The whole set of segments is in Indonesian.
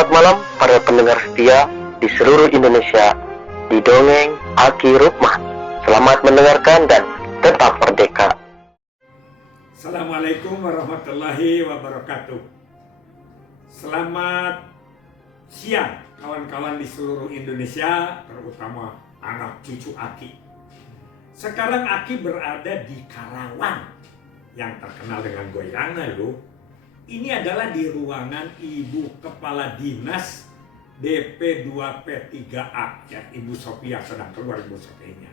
Selamat malam para pendengar setia di seluruh Indonesia di Dongeng Aki Rukman. Selamat mendengarkan dan tetap merdeka. Assalamualaikum warahmatullahi wabarakatuh. Selamat siang kawan-kawan di seluruh Indonesia, terutama anak cucu Aki. Sekarang Aki berada di Karawang yang terkenal dengan goyangan loh. Ini adalah di ruangan Ibu Kepala Dinas DP2P3A, ya, Ibu Sophia sedang keluar Ibu Sophia-nya.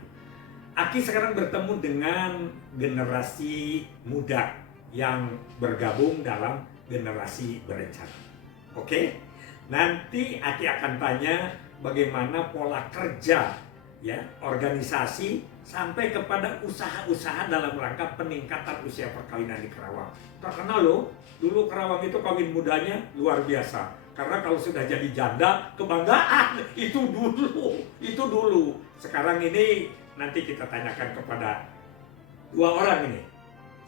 Aki sekarang bertemu dengan generasi muda yang bergabung dalam generasi berencana. Oke? Nanti Aki akan tanya bagaimana pola kerja, ya, organisasi sampai kepada usaha-usaha dalam rangka peningkatan usia perkawinan di Karawang. Terkenal loh, dulu Karawang itu kawin mudanya luar biasa. Karena kalau sudah jadi janda, kebanggaan. Itu dulu. Sekarang ini nanti kita tanyakan kepada dua orang ini.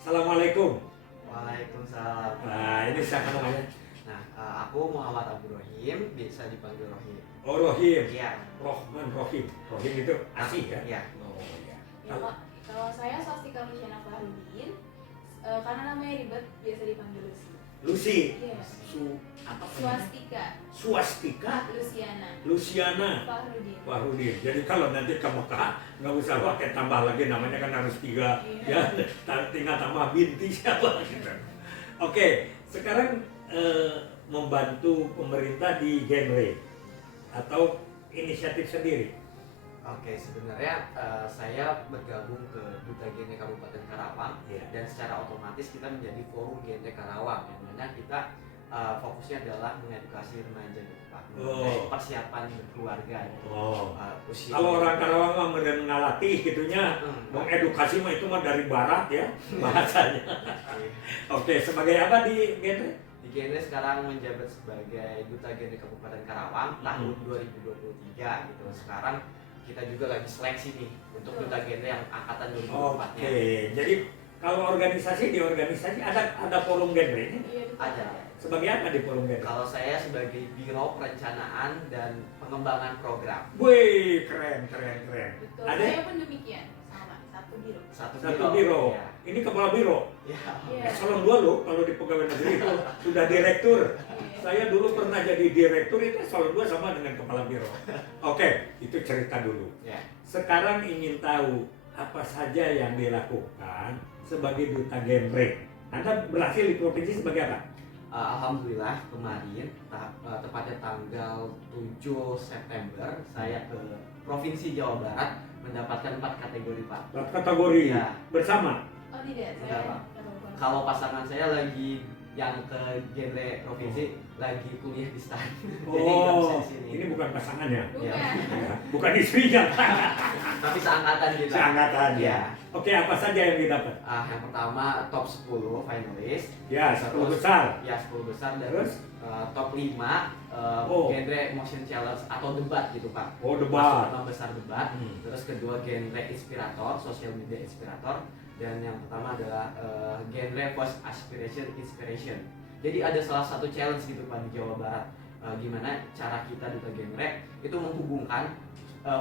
Assalamualaikum. Waalaikumsalam. Nah, ini siapa namanya? Nah, aku Muhammad Abdul Rohim, bisa dipanggil Rohim. Oh, Rohim. Iya. Rohim itu asih ya? Iya. Oh iya. Ya, Pak. Kalau saya Swastika Luciana Fahrudin, karena namanya ribet biasa dipanggil Lucy. Lucy. Iya. Apa namanya? Swastika Swastika Luciana Fahrudin. Fahrudin. Jadi kalau nanti ke Mekah nggak usah pakai tambah lagi, namanya kan harus 3 Iya. ya, tinggal tambah binti siapa gitu. Oke, sekarang membantu pemerintah di genre atau inisiatif sendiri. Oke, sebenarnya saya bergabung ke Duta Genre Kabupaten Karawang, Iya. dan secara otomatis kita menjadi forum Genre Karawang, yang mana kita fokusnya adalah mengedukasi remaja gitu Pak, mengenai persiapan berkeluarga gitu. Usia. Kalau orang Karawang mah mengalatih gitunya, mengedukasi mah itu mah dari barat ya bahasanya. Oke, sebagai apa di genre? Di Genre sekarang menjabat sebagai Duta Genre Kabupaten Karawang tahun 2023 gitu. Sekarang kita juga lagi seleksi nih untuk Duta Genre yang angkatan 2024-nya. Oke, jadi kalau organisasi di organisasi ada forum genre-nya? Iya, betul. Ada. Sebagai apa di forum genre? Kalau saya sebagai Biro Perencanaan dan Pengembangan Program. Wih, keren. Betul. Ada? Saya pun demikian, sama satu biro. Satu Biro. Ya. Ini kepala biro. Ya. Iya. Eselon 2 loh kalau di pegawai negeri itu sudah direktur. Iya. Saya dulu pernah jadi direktur, itu eselon 2 sama dengan kepala biro. Oke, itu cerita dulu. Ya. Sekarang ingin tahu apa saja yang dilakukan sebagai duta genre. Anda berhasil di provinsi sebagai apa? Alhamdulillah kemarin tepatnya tanggal 7 September saya ke Provinsi Jawa Barat mendapatkan 4 kategori Pak. Kategori Ya. bersama. Oh tidak, Enggak, saya Pak. Kalau pasangan saya lagi yang ke genre provinsi lagi kuliah di STAN. Jadi nggak bisa Oh, di sini. ini bukan pasangannya, bukan. ya, bukan istrinya. Tapi seangkatan kita. Seangkatan ya. Ya. Oke, apa saja yang didapat? Yang pertama top 10 finalis. Ya, 10 besar. Ya, 10 besar. Dan Terus? top 5 genre motion challenge atau debat gitu Pak. Oh, Masuk debat. 5 besar debat. Hmm. Terus kedua genre inspirator, social media inspirator. Dan yang pertama adalah genre voice aspiration inspiration. Jadi ada salah satu challenge gitu Pak di Jawa Barat. Gimana cara kita Duta Genre itu menghubungkan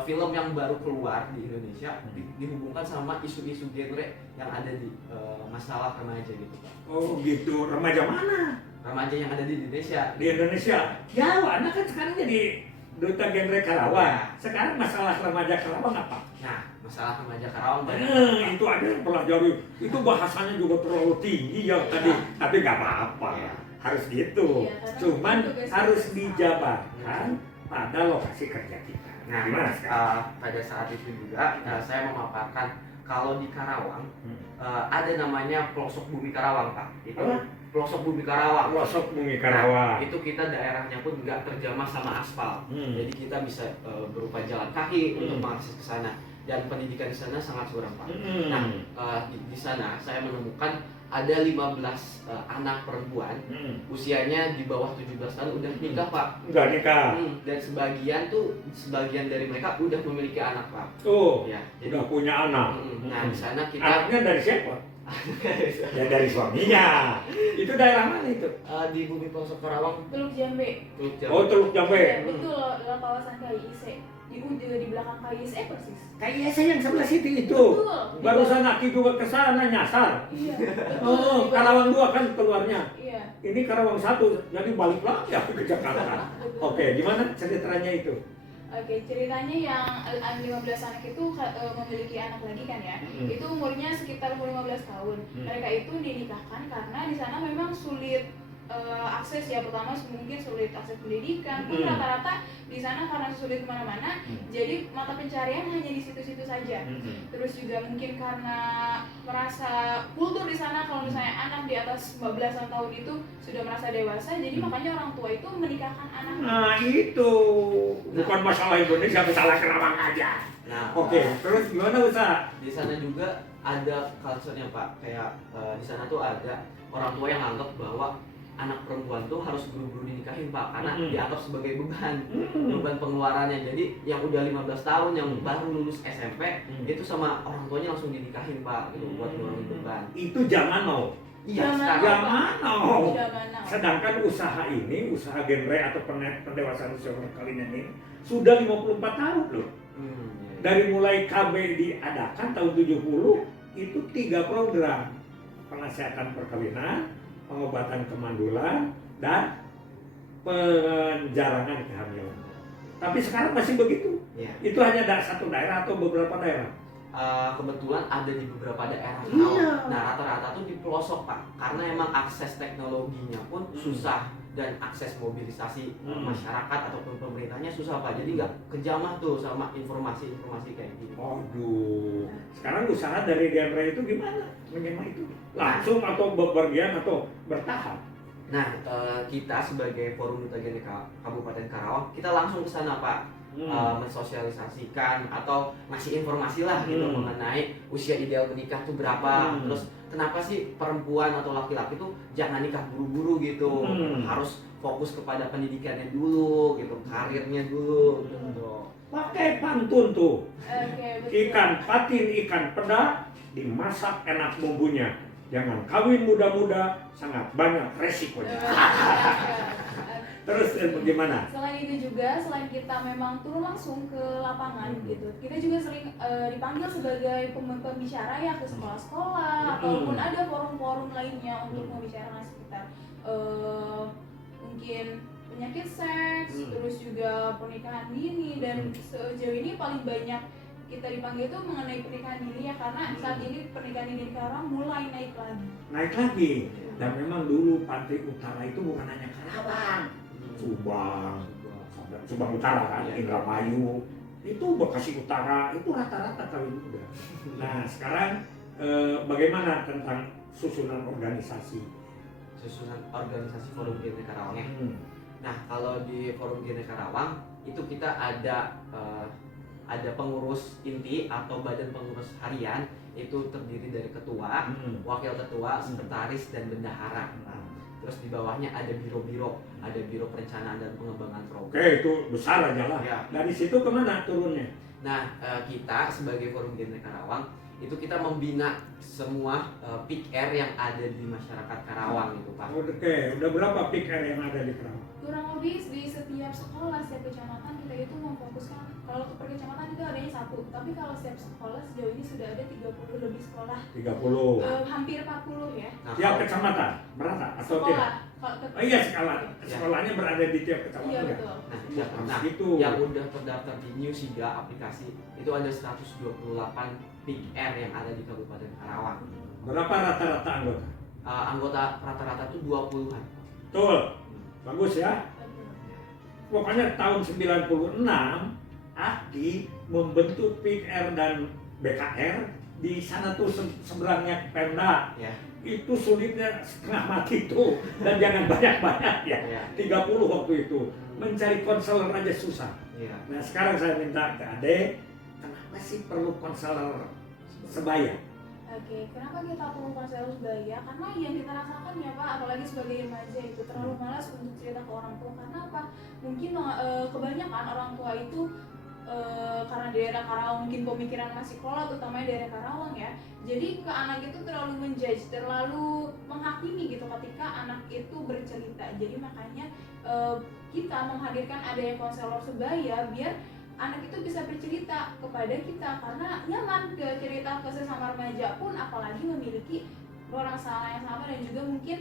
film yang baru keluar di Indonesia dihubungkan sama isu-isu genre yang ada di masalah remaja gitu Pak. Oh gitu, remaja mana? Remaja yang ada di Indonesia. Di Indonesia. Jawa, Anda kan sekarang jadi duta genre Karawang. Ya. Sekarang masalah remaja Karawang apa? Nah, masalah remaja Karawang banyak. Itu ada yang pelajari. Itu bahasanya juga terlalu tinggi ya tadi. Tapi nggak apa-apa. Iya. Harus gitu. Iya, karena Cuman tugas harus kita dijabarkan pada lokasi kerja kita. Nah, Gimana sekarang? pada saat itu juga saya memaparkan kalau di Karawang Hmm. ada namanya pelosok bumi Karawang Pak. Itu Apa? pelosok bumi Karawang. Pelosok bumi Nah, Karawang. itu kita daerahnya pun nggak terjamah sama aspal. Jadi kita bisa berupa jalan kaki untuk mengakses ke sana, dan pendidikan di sana sangat kurang Pak. Nah, di sana saya menemukan ada 15 anak perempuan usianya di bawah 17 tahun udah nikah Pak. Udah nikah. Dan sebagian dari mereka udah memiliki anak Pak. Tuh, Ya, udah punya anak. Nah, di sana kita Anaknya dari siapa? Ya dari suaminya. Itu daerah mana itu? Di Bumi Pelosok Karawang, Teluk Jambe. Teluk Jambe. Oh, Teluk Jambe. Ya, betul, dalam kawasan KIIC. Di belakang KIIC persis. Kayaknya saya yang sebelah situ itu. Betul. Barusan Aki juga ke sana nyasar. Iya, betul. Oh, Karawang 2 kan keluarnya. Iya. Ini Karawang 1, jadi balik lagi aku ke Jakarta. Betul. Oke, gimana ceritanya itu? Oke, ceritanya yang 15 anak itu memiliki anak lagi kan ya. Itu umurnya sekitar umur 15 tahun. Mereka itu dinikahkan karena di sana memang sulit akses ya, pertama mungkin sulit akses pendidikan pun rata-rata di sana karena sulit kemana-mana, jadi mata pencarian hanya di situ-situ saja. Terus juga mungkin karena merasa kultur di sana kalau misalnya anak di atas 15-an tahun itu sudah merasa dewasa, jadi makanya orang tua itu menikahkan anaknya. Nah itu bukan masalah Indonesia, masalah Karawang aja. Nah, Oke, terus gimana usaha? di sana juga ada culture-nya Pak, kayak di sana tuh ada orang tua yang anggap bahwa anak perempuan tuh harus buru-buru dinikahin Pak, karena dianggap sebagai beban pengeluarannya. Jadi yang udah 15 tahun yang baru lulus SMP itu sama orang tuanya langsung dinikahin Pak, gitu buat ngurangin beban. Itu zaman now. Iya, Zaman sekarang Zaman now. Zaman now. Sedangkan usaha ini, usaha genre atau pendewasaan usia perkawinan ini sudah 54 tahun loh. iya. Dari mulai KB diadakan tahun 70 itu 3 program: penasihat perkawinan, pengobatan kemandulan, dan penjarangan kehamilan. Tapi sekarang masih begitu. Iya. Itu hanya satu daerah atau beberapa daerah? Kebetulan ada di beberapa daerah. Iya. Nah, rata-rata tuh di pelosok Pak, karena emang akses teknologinya pun susah dan akses mobilisasi masyarakat ataupun pemerintahnya susah Pak. Jadi nggak kejamah tuh sama informasi-informasi kayak gitu. Aduh, sekarang usaha dari genre itu gimana? Menyemak itu langsung atau bepergian atau bertahap? Nah, kita sebagai Forum Duta Genre Kabupaten Karawang, kita langsung ke sana Pak. Mensosialisasikan atau ngasih informasi lah gitu mengenai usia ideal menikah tuh berapa, terus kenapa sih perempuan atau laki-laki tuh jangan nikah buru-buru gitu, harus fokus kepada pendidikannya dulu gitu, karirnya dulu gitu. Pakai pantun tuh. Oke, betul. Ikan patin, ikan peda, dimasak enak bumbunya. Jangan kawin muda-muda, sangat banyak resikonya. Terus bagaimana? Selain itu juga, selain kita memang turun langsung ke lapangan gitu, kita juga sering dipanggil sebagai pembicara ya ke sekolah-sekolah ataupun ada forum-forum lainnya untuk membicarakan sekitar mungkin penyakit seks, terus juga pernikahan dini, dan sejauh ini paling banyak kita dipanggil itu mengenai pernikahan dini ya, karena saat ini pernikahan dini sekarang mulai naik lagi. Naik lagi. Dan memang dulu Pantai Utara itu bukan hanya Karawang, Subang Utara kan, Indramayu, itu Bekasi Utara, itu rata-rata kawin muda. Nah sekarang bagaimana tentang susunan organisasi? Susunan organisasi Forum Genre Karawang ya. Nah, kalau di Forum Genre Karawang itu kita ada pengurus inti atau badan pengurus harian, itu terdiri dari ketua, wakil ketua, sekretaris, dan bendahara. Terus di bawahnya ada biro-biro, ada biro perencanaan dan pengembangan program. Oke, itu besar aja lah. Ya. Dari situ kemana turunnya? Nah, kita sebagai Forum Genre Karawang itu kita membina semua peak air yang ada di masyarakat Karawang itu Pak. Oke, udah berapa PKR yang ada di Karawang? Kurang lebih di setiap sekolah, setiap kecamatan kita itu memfokuskan, kalau per kecamatan itu adanya 1, tapi kalau setiap sekolah sejauh ini sudah ada 30 lebih sekolah, 30. hampir 40 ya. Nah, Tiap kecamatan merata atau tidak? Sekolah. Oh iya, sekolahnya berada di tiap kecamatan. Iya ya? betul. Nah, Gitu. yang udah terdaftar di New Siga aplikasi itu ada 128 peak air yang ada di Kabupaten Karawang. Berapa rata-rata anggota? Anggota rata-rata tuh 20-an. Betul. Bagus ya. Betul. Pokoknya tahun 96 AKI membentuk PIKR dan BKR di sana tuh seberangnya Pemda. Ya. Itu sulitnya setengah mati tuh, dan jangan banyak-banyak ya. Ya. 30 waktu itu. Mencari konselor aja susah. Iya. Nah sekarang saya minta ke Ade, kenapa sih perlu konselor sebaya? Oke, kenapa kita perlu konselor sebaya? Karena yang kita rasakan ya Pak, apalagi sebagai remaja itu terlalu malas untuk cerita ke orang tua. Karena apa? Mungkin kebanyakan orang tua itu karena di daerah Karawang mungkin pemikiran masih kolot, utamanya daerah Karawang ya. Jadi ke anak itu terlalu menjudge, terlalu menghakimi gitu ketika anak itu bercerita. Jadi makanya kita menghadirkan adanya konselor sebaya biar anak itu bisa bercerita kepada kita, karena nyaman ke cerita ke sesama remaja pun, apalagi memiliki orang salah yang sama dan juga mungkin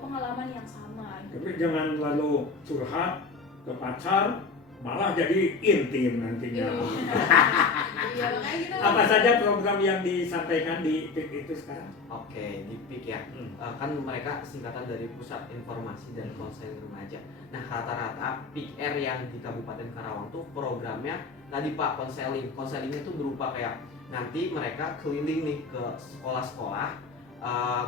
pengalaman yang sama. Tapi jangan lalu curhat ke pacar, malah jadi intim nantinya. Iya, makanya gitu. Apa saja program yang disampaikan di PIK itu sekarang? Oke, di PIK ya. Kan mereka singkatan dari Pusat Informasi dan Konseling Remaja. Nah, rata-rata PIK-R yang di Kabupaten Karawang tuh programnya tadi Pak, konseling. Konselingnya tuh berupa kayak nanti mereka keliling nih ke sekolah-sekolah,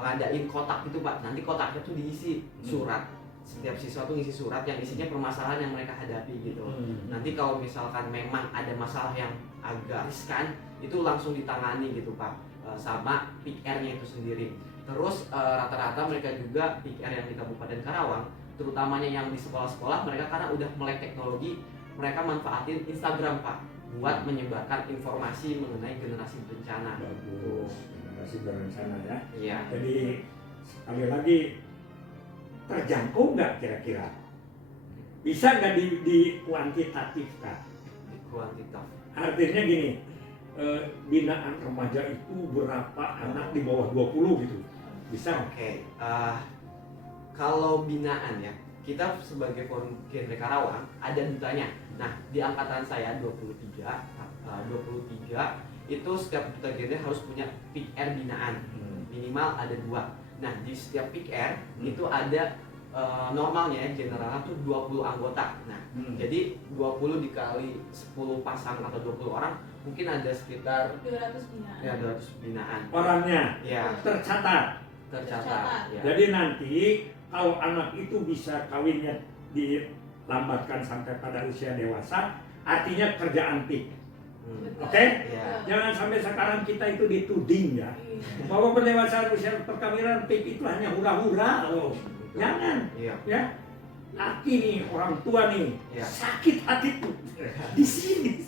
ngadain kotak gitu Pak. Nanti kotaknya tuh diisi surat. Setiap siswa tuh ngisi surat yang isinya permasalahan yang mereka hadapi gitu. Nanti kalau misalkan memang ada masalah yang agak riskan, itu langsung ditangani gitu Pak, sama PIK-R-nya itu sendiri. Terus rata-rata mereka juga PIK-R yang di Kabupaten Karawang, terutamanya yang di sekolah-sekolah, mereka karena udah melek teknologi, mereka manfaatin Instagram Pak buat menyebarkan informasi mengenai generasi berencana. Bagus, generasi berencana ya. Iya. Jadi sekali lagi, terjangkau nggak kira-kira? Bisa nggak di kuantitatifkan? Di kuantitas. Artinya gini, binaan remaja itu berapa anak di bawah 20 gitu? Bisa nggak? Oke, kalau binaan ya, kita sebagai forum genre Karawang ada dutanya. Nah, di angkatan saya 23 itu setiap duta genre harus punya PIK-R binaan. Minimal ada 2. Nah, di setiap PIK-R itu ada normalnya generalnya tuh 20 anggota. Nah, jadi 20 dikali 10 pasang atau 20 orang mungkin ada sekitar 200 binaan. ya 200 binaan. Orangnya Ya, tercatat. tercatat. Ya. Jadi nanti kalau anak itu bisa kawinnya dilambatkan sampai pada usia dewasa, artinya kerjaan PIK. Oke? Ya. Jangan sampai sekarang kita itu dituding ya, bahwa pendewasaan usia perkawinan PIK itu hanya hura-hura loh. Jangan, Iya. ya. Aki nih, orang tua nih, Ya. sakit hatiku di sini.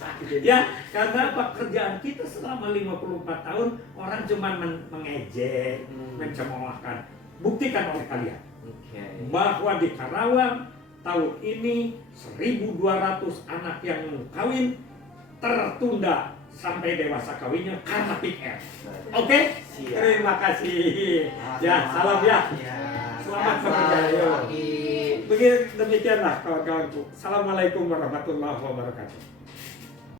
Sakit. Ya, karena pekerjaan kita selama 54 tahun orang cuma mengejek, mencemoohkan. Buktikan oleh kalian Oke. bahwa di Karawang tahun ini 1.200 anak yang kawin tertunda sampai dewasa kawinnya karena PIK-R. Oke? Siap. Terima kasih. Ya, salam ya. Ya. Selamat bekerja. Demikianlah kawan-kawanku. Assalamualaikum warahmatullahi wabarakatuh.